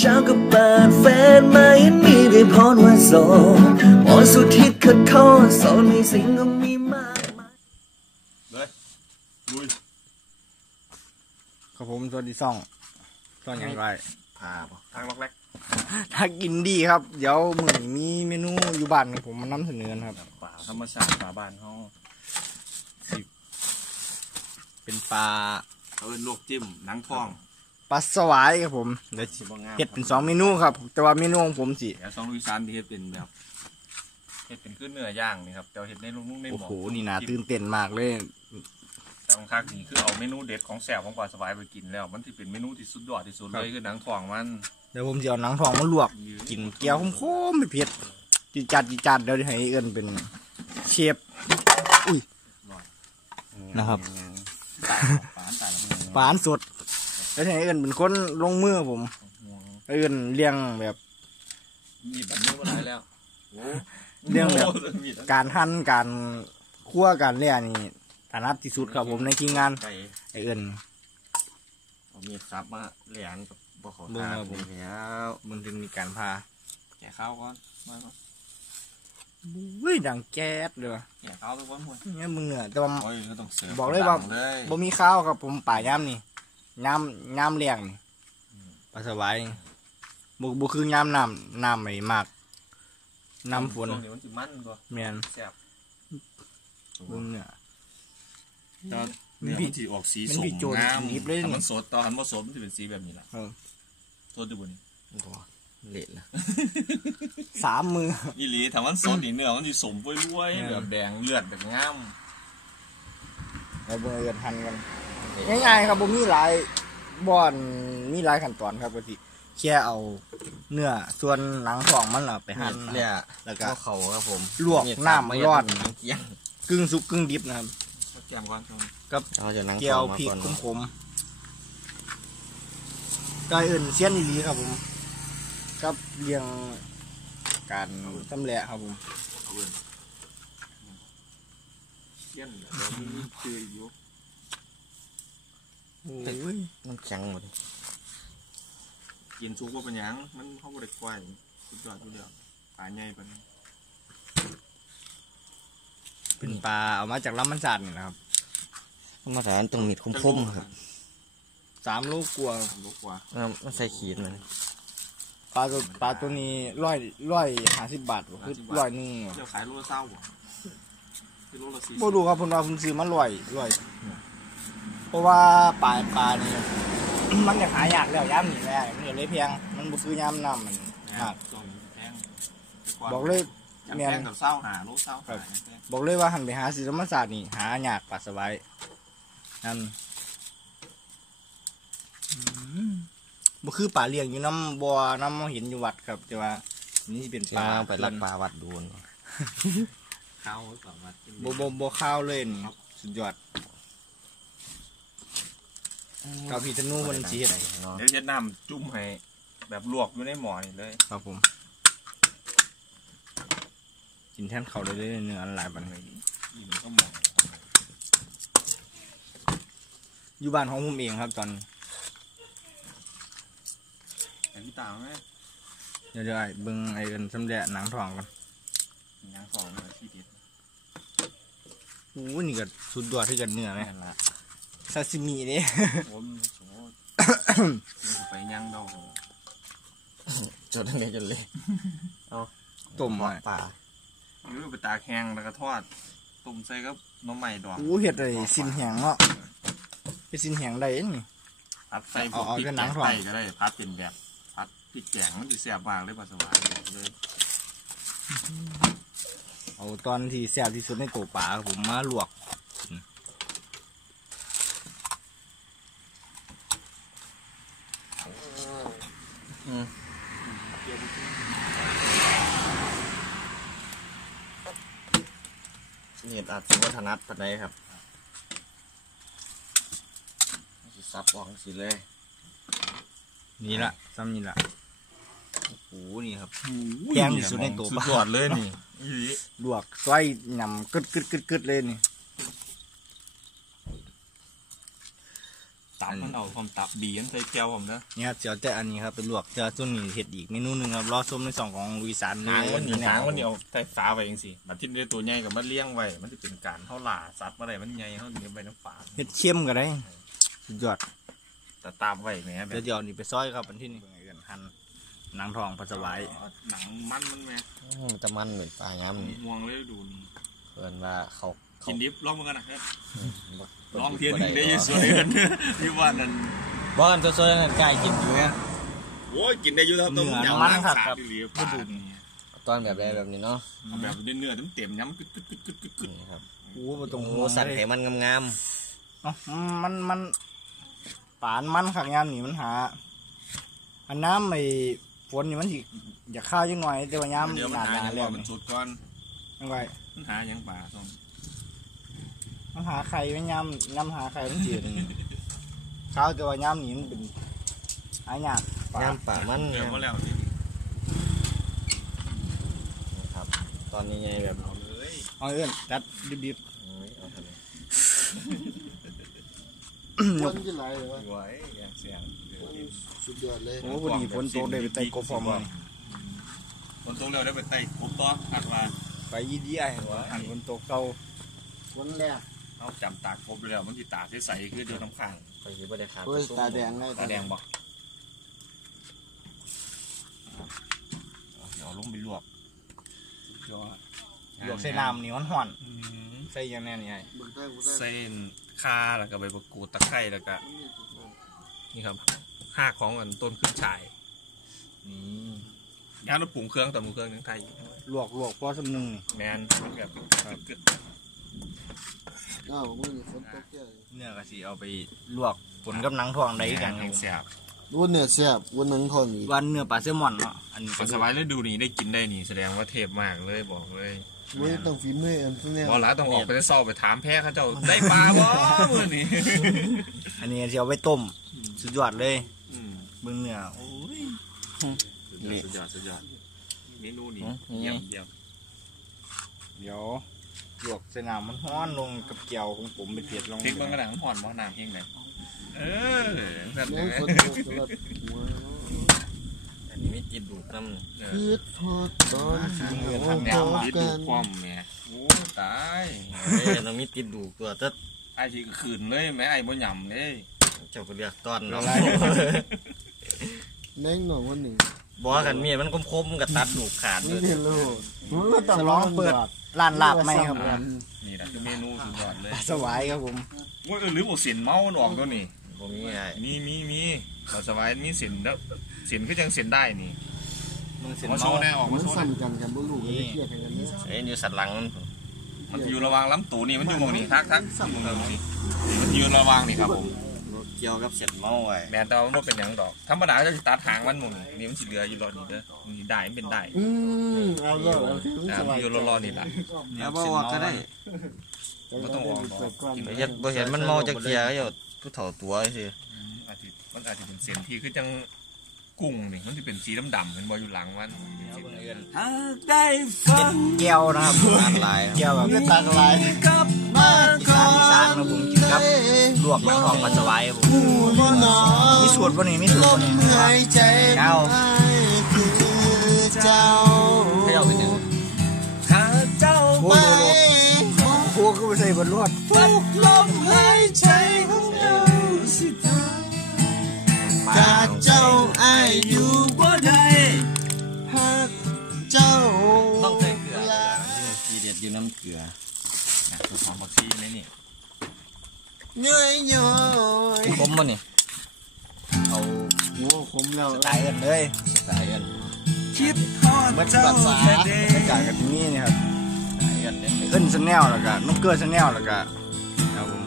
เช้าก็เปิดแฟนมาเห็นมีได้พรว่าโสดหมอสุดทิศขัดข้อโสดมีสิ่งก็มีมากมายเลยลุยครับผมสวัสดีซ่องซ่องอย่างไรผ่าปะทางล็อกแรกถ้ากินดีครับ เดี๋ยวมือนี้มีเมนูอยู่บ้านของผมมานำเสนอนะครับป่าธรรมชาติป่าบ้านเขาเป็นปลาเขาเป็นลวกจิ้มหนังทอง ปลาสวายครับผมเดี๋ยวสิบ่งามเฮ็ดเป็นสองเมนูครับ แต่ว่าเมนูของผมสิเดี๋ยวสองลุยซานที่เฮ็ดเป็นแบบเฮ็ดเป็นขึ้นเนื้อย่างนี่ครับเจ้าเฮ็ดในลุงลุงในหโอ้ม้อโหนี่นาตื่นเต้นมากเลยแต่บางครั้งนี่คือเอาเมนูเด็ดของแสบของปลาสบายไปกินแล้ว มันที่เป็นเมนูที่สุดยอดที่สุดเลยคือหนังทองมันเดี๋ยวผมจะเอาหนังทองมาลวก กินเกี๊ยวคมๆไม่เผ็ดจีจัดจีจัดเดี๋ยวให้เอิ้นเป็นเชฟอุ้ยนะครับตายปานตายแล้วปานสด แล้วให้เอิ้นเป็นคนลงมือผม เอิ้นเลี้ยงแบบมีแบบนี้มาหลายแล้วโอ้เรื่องแบบโมีดการหั่นการคั่วการเลี้ยนี่ถนัดที่สุดครับผมในทีมงานไก่ไอเอิญเอามีดซับมาเหลียนกับบ่ขอเบิ่งทาครับผมแล้วมันจึงมีการพาแกะข้าวก่อนมาก่อนอุ้ยดังแก๊สเลยว่ะแกะข้าวทุกวันหมดเนี่ยมึงอะแต่ว่าโอ้ยก็ต้องเสิร์ฟบอกเลยว่าดังเลยบ่มีข้าวครับผมป่าย่ำนี่ ย่ำย่ำเลี้ยงนี่ปลาสวายบ่บ่คือย่ำน้ำน้ำไม่มากน้ำฝนช่วงนี้มันสิมันก็แม่นแซ่บเบิ่งเนี่ยแต่มันเนี่ยผิมัดนสิออกสีมันส้มผิดโจทย์งามดิบเลยนี่ถ้ามันสดตอนหันบ่สดมันจะเป็นสีแบบนี้ล่ะเออสดอยู่บนนี้เละนะสามมืออีหลีถ้ามันสดนี่เนื้อมันสิสมรวยแม่นๆแบบแดงเลือดแบบงามเราเบิ่งเอิญหั่นกัน ง่ายๆครับบ่มีหลายบ่อนมีหลายขั้นตอนครับก็สิแค่เอาเนื้อส่วนหนังท้องมันน่ะไปหั่นเนี่ยแล้วก็ก็เขาครับผมลวกมีดน้ำสับร้อนไม่เกี่ยงกึ่งสุกกึ่งดิบนะครับเอาแกมก่อนครับเราจะนั่งเกี๊ยวมาพริกก่อนขมๆก็อื่นเสี้ยนอีหลีครับผมกับเรียงการตำแหละครับผมเอาเบิ่งเสี้ยนเดี๋ยวมีคืออยู่ โอ้ยมันแข็งหมดกินซุปว่าเป็นหยังมันเฮาบ่ได้กล้วยสุดยอดอยู่แล้วปลาใหญ่ปานนี้เป็นปลาเอามาจากลำมันสาดนี่นะครับมาตรฐานตรงมีดคมๆครับสามโลกกว่าลูกกว่าแล้วมันใส่ขีดมันปลาตัวปลาตัวนี้ร้อยร้อยห้าสิบบาทบ่คือร้อยหนึงเดี๋ยวขายโลละเศร้าบ่คือโลละสี่บ่รู้ครับผมว่าผมซื้อมาร้อยร้อย เพราะว่าปลาปลานี่ มันจะหายากแล้วย่ำนี่แหละมันจะเลยเพียง มันบ่คือย่ำน้ำมันมากตรงแพงบอกเลยจำแม่แพนงกับเศร้าหาโลเศร้าครัหาบบอกเลยว่าหันไปหาศิลปศาสตร์นี่หายากปลาสบายนั่นอืมบ่คือปลาเลี้ยงอยู่น้ำบัวน้ำเห็นอยู่วัดครับแต่ว่า นี่สิเป็นปปลาลาไปลักปลาวัดดูนข้าวสามารถกินบ่บ่บ่ข้าวเลยนี่สุดยอด กับพี่ธนูมันสิเฮ็ดเนาะเดี๋ยวเฮ็ดน้ำจุ่มให้แบบลวกอยู่ในหม้อนี่เลยครับผม กินแทนเขาวได้เลยเนื้อหลายบัดนี้นี่มันก็หม้ออยู่บ้านของผมเองครับตอนนี้ไอ้พี่ตาไหมเดี๋ยวเดี๋ยวไอ้เบิ่งไอ้เอิ้นสำแดะหนังทองกันยางสองเลยที่ติดอู้นี่ก็สุดยอดที่กันเนื้อไหมนั่นละ ซาซิมิเด้โอ้ยโอ้ยไปย่างดอกจดตรงนี้จนเละต้มไว้ปลาหรือไปตากแห้งแล้วก็ทอดต้มใส่กับหน้ำใหม่ดอกอู้เห็ดเลยสินแหงเนาะเฮ็ดสินแหงได้นี่พัดใส่พวกเอาเอาพริกแค่แกหนังงทอดไตก็ได้พัดเป็นแบบพัดพริกแกงมันจะแซ่บมากเลยปลาสวายบอกเลยเอาตอนที่แซ่บที่สุดในตัวปลาครับผมมาลวก เห็ดอาจจะวัฒนัดปานใดครับสิซับออกสิเลย นี่ละซ้ำนี่ละโอ้โหนี่ครับอุ้ยแกงที่สุดในตัวสุปลาดยอดเลยนี่อีหลีลวกซอยยำกึดกึดกึดกึดเลยนี่ ตตับมันเอาความตับบีอันใส่แก้วผมนะนี่ครับเจียวแต่อันนี้ครับเป็นลวกเจียวตัวนี้เห็ดอีกเมนูหนึ่งครับรอส้มในสองของลุยสานหางมันหนีหางมันเหนียวใส่ฝาไว้เองสิบัดที่ได้ตัวใหญ่กับมันเลี้ยงไว้มันจะเป็นการเท่าหล่าสัตว์เมื่อไรมันใหญ่เท่านี้ไปน้ำปลาเห็ดเข้มก็ได้สุดยอดแต่ตามไว้แหมแบเดี๋ยวบเดี๋ยวนี่ไปซอยครับอันที่นี่เงินหั่นหนังทองปัสสาวะหนังมันมันแหมมันจะมันเหมือนปลาย้ำนี่มองเลยดูนี่เพิ่นว่าเขาเขา กินดิบลองมันกันนะครับบ่ลองเทียนหนึ่งได้ยังสวยกันพี่ว่านั่นบ่กันตัวๆนั่นใกล้กินอยู่เนี่ยโอ้ยกินได้อยู่ครับต้องยำล้างขาดดีๆปลานี่ตอนแบบใดแบบนี้เนาะเอาแบบเนื้อๆเต็มๆย้ำกึดกึดกึดกึดกึดกึดนี่ครับโอ้โหตรงโอ้หัวสั่นเลยให้มันงามเอ้ามันมันปานมันขักยามนี่มันหาอันน้ำไอ้ฝนนี่มันสิอยากข้าวยังหน่อยแต่ว่ายามเดี๋ยวหมันนาหาหนายังแล้วว่ามันนี่สุดก่อนไม่ไหวมันหายังปลาต้อง มันหาไข่ไม่ยามยามหาไข่มันจืดนี่ข้าวแต่ว่ายามนี่มันเป็นหายากๆงามป่ามันเดี๋ยวงามมาแล้วนี่ครับ ตอนนี้ไงแบบเอาเลยเอาเอื้อนจัดดิบเอ้ยเอาทำไมๆยกที่ไหลเลยวะไว้อย่างเสียงเดี๋ยวกินสุดยอดเลยโอ้พอดีฝนตกได้ไปไต่กบพร้อมเลยฝนตกแล้วได้ไปไต่กบต่อคาดว่าไปยี่ดีไอ้หัวหันฝนตกเก่าวันแรก เอาจำตากกบแล้วมันสิตาใสๆคือเดียวน้ำข้างไปสิบ่ได้ขาดเฮ้ยตาแดงเลยตาแดงบ่เดี๋ยวลงไปลวกยอดหยวกใส่น้ำนี่มันห่อนใส่อยังแน่นี่ไอ้บึกได้กูได้เส้นคาแล้วก็ใบมะกรูดตะไคร้แล้วก็นี่ครับหากของอันต้นขึ้นฉายนี่ย่างน้ำปรุงเครื่องแต่มือเครื่องยังไทยลวกลวกพอสำนึงนี่แมนแบบ กึดอ้าวมึงฝนตกแก่เนื้อก็สิเอาไปลวกผลกับหนังทองได้คือกันแห้งแซ่บวันเนี่ยแซ่บวันหนังทอนอีกวันเนื้อปลาแซลมอนเนาะอันนี้ปัสสาวะแล้วดูนี่ได้กินได้นี่แสดงว่าเทพมากเลยบอกเลยเว้ยต้องฝีมืออันนี้บอละต้องออกไปเศร้าไปถามแพ้เขาเจ้าได้ปลาบ่มื้อนี้อันนี้จะเอาไว้ต้มสุดยอดเลยอืมเบิ่งเนื้อโอ้ยสุดยอดสุดยอดเมนูนี้เยี่ยมเยี่ยมเดี๋ยว ลวกใส่น้ำมันฮ้อนลงกับเกี๊ยวของผมไปเปียดลงพริกมันกระดังผ่อนบ่น้ำเพียงไหนเออนั่นแม่งแหฝละนตกตลอดหัวอันนี้มีจิตดูดน้ำเออคืดพอตอนหัวแนตวกดิดกัดูนความแหม่โอ้ตายเอ้ยเรามีติดดูดตัวแต่ไอ้ที่ขืนเลยแม่ไอ้บ่หย่ำเลย เจ้าก็เรียกตอนเนาะ แม่งหน่อยวันหนึ่ง บอกกันเมียมันคมๆกับตัดดูกขาดเลนี่ยเรียนรู้มันก็ต้องจะลองเปิดร้านลาบไหมครับนี่แหละคือเมนูสุดยอดเลยสวายครับผมว่าเออหรือบอกเสียนเมามันออกตัวนี่บ่มีไอ้มีมีมีเราสบายมีเสียนแล้วเสียนก็ยังเสียนได้นี่มึงเสียมาโชเมาว์แน่ออกมัมานโชว์สั่แน่นกันกันบ่รู้กันเทียบกันเนี่ยไอ้อยู่สัตว์หลังมันมันอยู่ระหวางลำตูนี่มันอยู่หมองนี่ทักทักมองเดิมนี่มันอยู่ระหวางนี่ครับผม เกี่ยวกับเสร็จเมาไว้แมนแต่ว่ามันบ่เป็นหยังดอกธรรมดาจะตัดหางมันหมองนี่มันสิเหลืออยู่รอนี่เด้อนี่ได้มันเป็นได้อืมเอาเลยเอาสิแต่มันอยู่รอๆนี่ล่ะแล้วบ่ว่าก็ได้บ่ต้องออกดอกกินเฮ็ดบ่เห็นมันเมาจักเที่ยก็อยู่ผู้เฒ่าตัวสิอาจจะมันอาจจะเป็นเสียนที่คือจัง กุ้งนี่มันจะเป็นสีดำๆเป็นบออยู่หลังมันเป็นสีเงินเป็นแก้วนะครับงานหลายแก้วแบบเพื่อตากลายมาอีสานอีสานครับผมกินครับลวกหนังทองปัสสาวะครับผมบ่นอมีสูตรป่ะนี่มีสูตรลป่ะมนี่หายใจเจ้าคือเจ้าให้เราเป็นหยังโอ้โหโอ้โหก็ไปใส่บนรวดทุกลมหายใจของเราสิทา จากเจ้าอายอยู่บ่ได้หากเจ้าต้องใส่เกลือทีเด็ดอยู่น้ำเกลือนะตัวของบักซีเลยนี่เหนื่อยย่อยคมบ่นี่เอาโอ้ผมแล้วตายกันเลยสายกันคิดทอดเบิดเจ้าภาษาแท้บรรยากาศกันที่นี่นี่ครับสายกันเด้อเอิ้นสแนลแล้วก็นกเกอร์สแนลแล้วก็ครับผม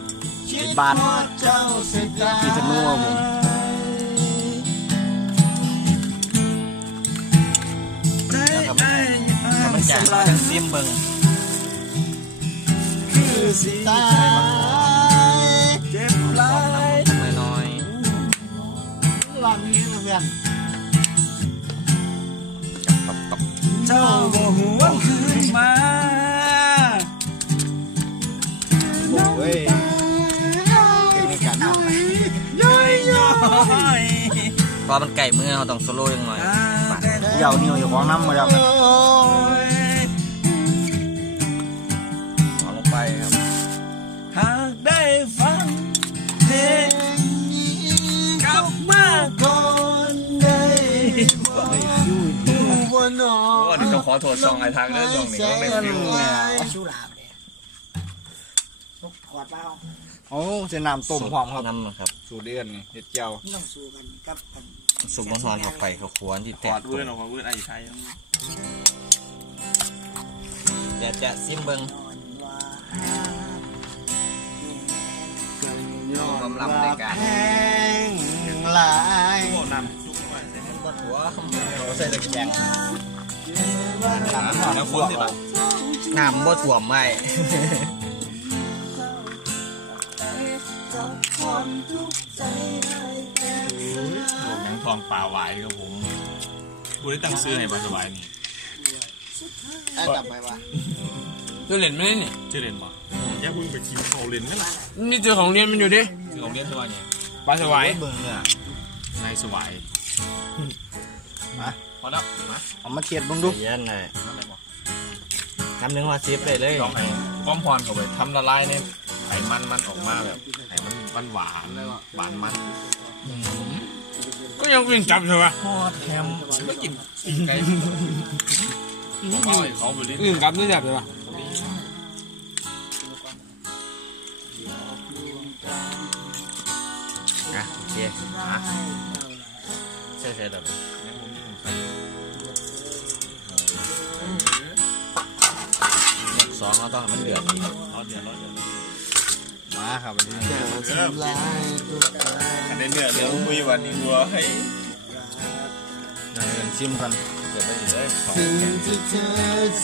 คิดบ้านทอดเจ้าเสียดายพี่ธนูครับผม มันจะจังซิมเบิ่งคือสิตายเจ็บหลายน้อยหลังนี้เหมือนกันๆตับตบเจ้าบ่หวนคืนมาเฮ้ยเทคนิคการทำย้อนยเพราะมันไก่มือเราต้องโซโล่ยังหน่อยเดี๋ยวนิ้วอยู่ของน้ำมาแล้ว อ้เดี๋ยวต้องขอโทษซองไอ้ทางเรื่องซองนี้ก็ไม่ฟิวสู้ลาบเลยกอดเปล่าโอ้เส้นน้ำต้มหอมครับน้ำนะครับ สูตรเดือนนี่เห็ดเจียวสุกน้ำทอนเข้าไปเขาควรที่ขแตอกดเวื่อนออกมาเวื่อนไอ้ไทยจะจะซิมเบิงกำลังในการแห้งหลายโอ้น้ำจุกมาใส่บดหัวใส่ตะแกรง น้ำฝนสิล่ะน้ำบดถ่วมไม่หนังทองปลาหวายครับผมกูได้ตั้งซื้อให้ปลาสวายนี่ไอ้จับไปวะตัวเหรียญไม่ได้นี่ชื่อเรียนป่ะอย่าเพิ่งไปกินเขาเรียนนั่นแหละนี่เจอของเรียนมันอยู่ดิคือของเรียนสวายเนี่ยปลาสวายเบิงเนี่ยนายสวาย พอแล้วมาเอามาเทียดมึงดูเย็นเลยนั่นเลยบอกน้ำหนึ่งหัวซิปเลยเลยลองให้ก้อมพรเข้าไปทำละลายเนี่ยไขมันมันออกมาแบบไขมันหวานหวานมันก็ยังวิ่งจับใช่ปะทอดแฮมไม่กินกินไก่เขาเขาไปดิวิ่งกลับนี่จับใช่ปะอะโอเคอะใช่ใช่แบบ สองเราต้องให้มันเดือดร้อนเดือดร้อนเดือดมาครับวันนี้อันนี้เนี่ยเดี๋ยวคุยวันนี้วัวให้นั่งเงินซิมกันเดี๋ยวไปอีกเลยสองสิ่งที่เธอ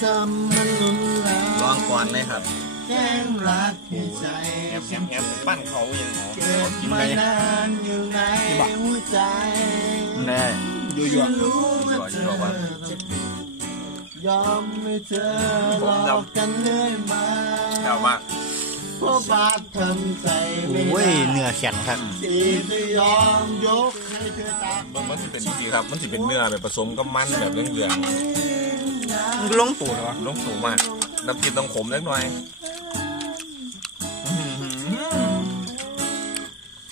ทำมันหนุนหลองก่อนเลยครับแกล้งรักใจแฮมแฮมแฮมปั้นเขาอยังหรอก็บมานานอยู่ในหัวใจแน่ยั่วยั่วรู้ว่าเธอ ยอมให้เธอหลอกกันเรื่อยมาเก่ามากเพราะบาดทำใจไม่โอ้ยได้เนื้อแข็งครับที่จะยอมยกให้เธอจากมันมันจะเป็นจริงๆครับ มันจะเป็นเนื้อแบบผสมกับมันแบบเหลืองมันลงตัวเหรอวะๆลงสูงมากน้ำกินต้องขมเล็กน้อย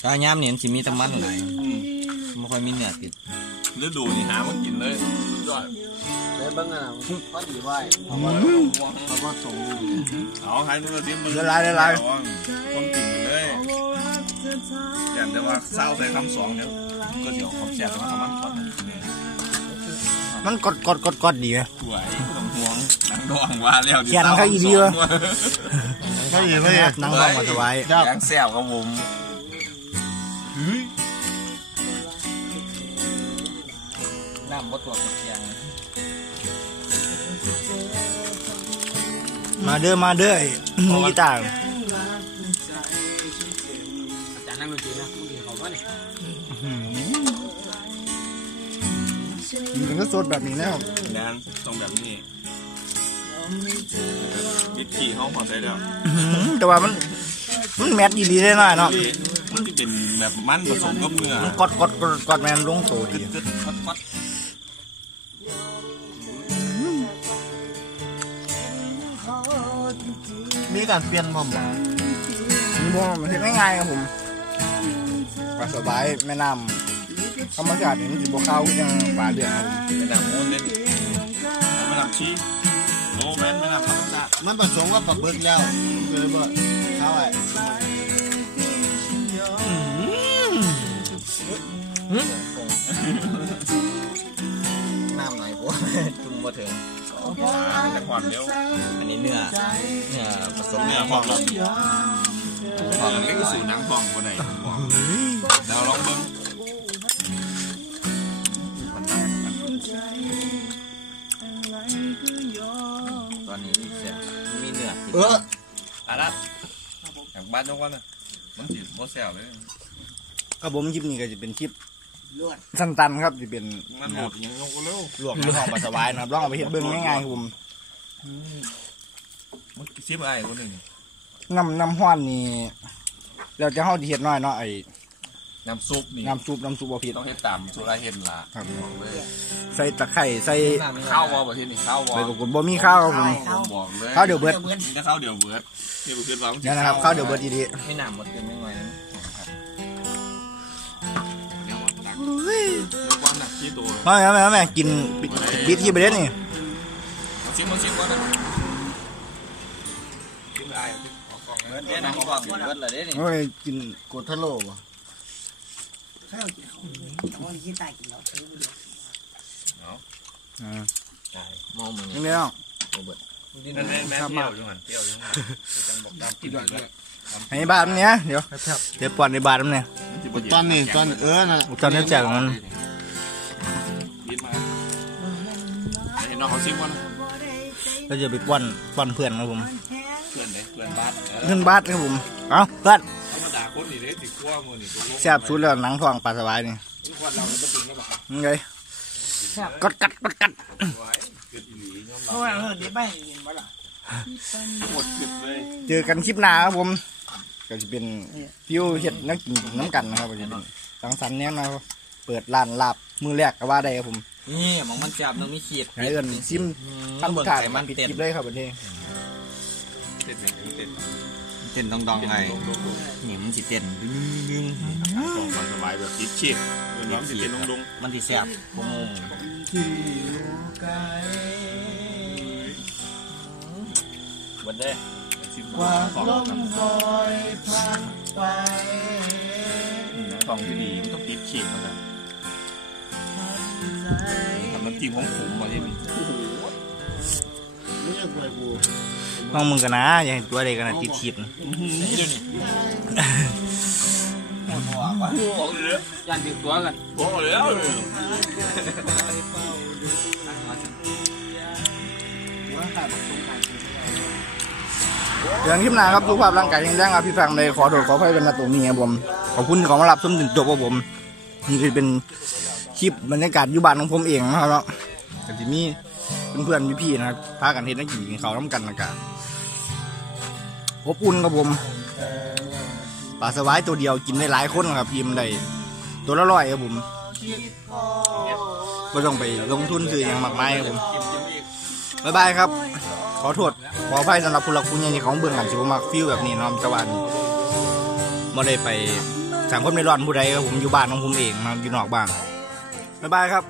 ถ้าย่ามเนี่ยมันสิมีแตะมันหลายไม่ค่อยมีเนื้อติด ฤดูนี่หามากินเลยยอด ได้บ้างอะพอดีไว้เอามาเอามาส่งเอาให้มึงเอาเสียมึงเดี๋ยวลายเดี๋ยวลายคนกินไปเลยแต่แต่ว่าเศร้าใส่คำสองเนี่ยก็เดี๋ยวคำแซ่บมาทำมันทอดเนี่ยมันกดกดกดกดดีไหม สวยต้องห่วงหนังดองว่าแล้วแกนเขาอีดีวะใช่ไหมนั่งห้องมาสบายแกงแซ่บครับผมน้ำบดตัวกดเคียง มาเด้อมาเด้อไอ้มือกีตาร์จานนั่งดนตรีนะมึงกินเขาก็นี่มันก็สดแบบนี้นะครับแนนต้องแบบนี้วิธีเขาพอได้แล้วแต่ว่ามันมันแมทอีหลีได้หน่อยเนาะมันเป็นแบบมันผสมกับเนื้อมันกดกดกดกดแมนลงตัวดีกดๆฟัด มีการเปลี่ยนความหวังมันบ่มันเห็นง่ายๆครับผมปลาสบายแม่น้ำธรรมชาตินี่มันสิบ่เข้าอย่างปลาเดือดครับๆไม่นำมูนเล่นไม่นำชีโอ้แมนไม่นำธรรมชาติมันผสมกับปลาบึกแล้วเลยบ่เข้าไอ้น้ำหน่อยพวกจุ่มมาถึง มันจะผ่อนเร็วอันนี้เนื้อเนื้อผสมเนื้เนื้ออผ่อนเราผ่อนเล็กสู่หนังผ่องกว่าไหนเดาลองเบิ้งตอนนี้เสียมีเนื้อเอออะละจากบ้านยกวันน่ะมันจีบโมแซวเลยครับผมคลิปนี้ก็จะเป็นคลิป สั้นๆครับจะเป็นมันหมดยังยกก็เร็วลวกในห้องปลาสบายนะครับลองเอาไปเฮ็ดเบิ่งง่ายๆครับผมมันซิบไอ้คนหนึ่งน้ำน้ำห้อนนี่เราจะเฮาสิเฮ็ดน้อยเนาะไอ้น้ำซุปนี่น้ำซุปน้ำซุปบ่ผิดต้องให้ตามสุราเห็นละครับบอกเลยใส่ตะไคร้ใส่ข้าววอลประเทศนี้ข้าววอใบลกกุดบ่มีข้าวครับผมผมบอกเลยข้าวเดี๋ยวเบิดนี่ก็ข้าวเดี๋ยวเบิร์ดนี่บุคือร้องเนี่ยนะครับข้าวเดี๋ยวเบิดดีไม่หนามหมดเกินไม่ไหวนะ ความหนักที่ตัวมาแม่แม่แม่กินบิบิดที่ไปเด็ดนี่มาชิมมาชิมก่อนนะชิมได้ออกกล่องเลยเดี๋ยวนะกล่องเบิดเลยเด้นี่โอ้ยกินกดทะโลบ่อ่ามองมึงนี่เดีย วนั่นแม่แม่เปรี้ยวอยู่หันเปรี้ยวอยู่หันจังบอกดำกินด้วยให้บาทมันเนี้ยเดี๋ยวเดี๋ยวปอนในบาทมันเนี่ยตอนนี้ตอนเออนั่นตอนนี้แจกมันกินมาเห็นน้องเขาซิมก่อนก็จะไปป้อนป้อนเพื่อนครับผมเพื่อนเลยเพื่อนบ้านเออเพื่อนบาทครับผมเอ้าเพื่อนธรรมดาคนนี่เลยติดขั้วมือนี่ตัวลงแซ่บสุดแล้วหนังทองปลาสวายนี่ทุกวันเราเนี่ยก็จริงแล้วบอกนี่ไงกดกัดกดกัดไว้ เกิดอีหลียอมเพราะว่าเออเดี๋ยวไปเย็นบ่ล่ะ หมดเกิดเลยเจอกันคลิปหน้าครับผม ก็จะเป็นฟิวเห็ดนักกินน้ำกันนะครับก็จะเป็นสังสรรค์เนี้ยนะครับเปิดร้านลาบมือแรกก็ว่าได้ครับผมนี่มองมันจับต้องมีขีดให้เอินซิมต้องทำเบิกถ่ายไขมัมันนปิดเต้นคลิปเลยครับประเทศเต้นเต้นเต้นต้องดองไงลงลงลงนี่มันสิเต้นดึงดึงสองวันสบายแบบติดชีพน้องติดเป็นลงลงมันสิแซ่บโมโม วันเด้ชิมกว่าลมคอยพัดไปของที่ดีมันต้องติดชีพมาแต่ทำน้ำจิ้มของขุมมาที่นี่เรียกไปกูน้องมึงกันนะอย่าให้ตัวเด็กกันนะติดคลิปนะเดี๋ยวนี้โอ้ยยันถึงตัวกันโอ้แล้วเลย เดือนคลิปหน้าครับสุขภาพร่างกายแข็งแรงครับพี่ฟังเลยขอโทษขออภัยเป็นมาตัวมีครับผมขอบคุณที่ขอมารับชมถึงจบครับผม นี่คือเป็นคลิปบรรยากาศอยู่บ้านของผมเองนะครับเนาะก็จะมีเพื่อนๆพี่ๆนะครับพากันเห็นนักกินเขาวน้ำกันนะครับอบอุ่นครับผมปลาสวายตัวเดียวกินได้หลายคนครับพิมได้ตัวละร้อยครับผมไม่ต้องไปลงทุนซื้ออย่างมากมายครับผมบ๊ายบายครับ อโทษ ขออภัยสำหรับผู้หลักผู้ใหญ่ที่เขาเบิ่งกังสิบมักฟิลแบบนี้เนาะตะวันบ่ได้ไปสังคมในร้อนผู้ใดครับผมอยู่บ้านของผมเองนะอยู่นอกบ้านบ๊ายบายครับ